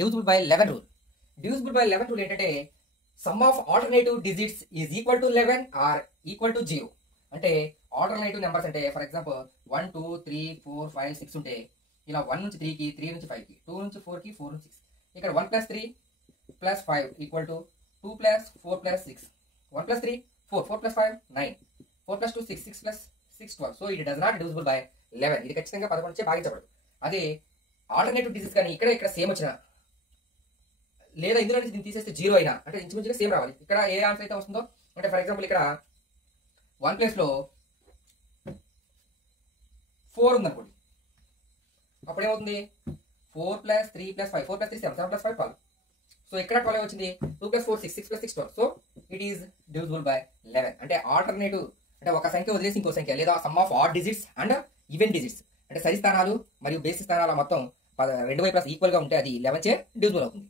divisible by 11 rule. Divisible by 11 rule ఏంటంటే sum of alternative digits is equal to 11 or equal to 0. అంటే alternative numbers అంటే for example 1 2 3 4 5 6 ఉంటే ఇలా 1 నుంచి 3కి 3 నుంచి 5కి 2 నుంచి 4కి 4 నుంచి 6 ఇక్కడ 1 + 3 + 5 equal to 2 + 4 + 6 1 + 3 4 4 + 5 9 4 + 2 6 6 + 6 12. So it does not divisible by 11. ఇది ఖచ్చితంగా 11 చే భాగించబడదు. అదే ఆల్టర్నేటివ్ డిజిట్స్ కానీ ఇక్కడ సేమ్ వచ్చిన లేదా ఇందులో నుంచి దీన్ని తీసేస్తే 0 అయినా అంటే ఇంచుమించుగా సేమ్ రావాలి. ఇక్కడ ఏ ఆన్సర్ అయితే వస్తుందో అంటే ఫర్ ఎగ్జాంపుల్ ఇక్కడ 1 ప్లేస్లో 4 ఉందనుకోండి, అప్పుడు ఏమవుతుంది 4 + 3 + 5 4 + 3 7 7 + 5 12. సో ఇక్కడ 12 వచ్చింది 2 + 4 6 6 + 6 12. So it is divisible by 11. అంటే ఆల్టర్నేటివ్ అంటే ఒక సంఖ్య వదిలేసి ఇంకో సంఖ్య లేదా some of odd digits and even digits అంటే సరి స్థానాలు మరియు బేసి స్థానాల మొత్తం రెండు వైపులా ఈక్వల్ గా ఉంటే అది 11 చే డివిజిబుల్ అవుతుంది.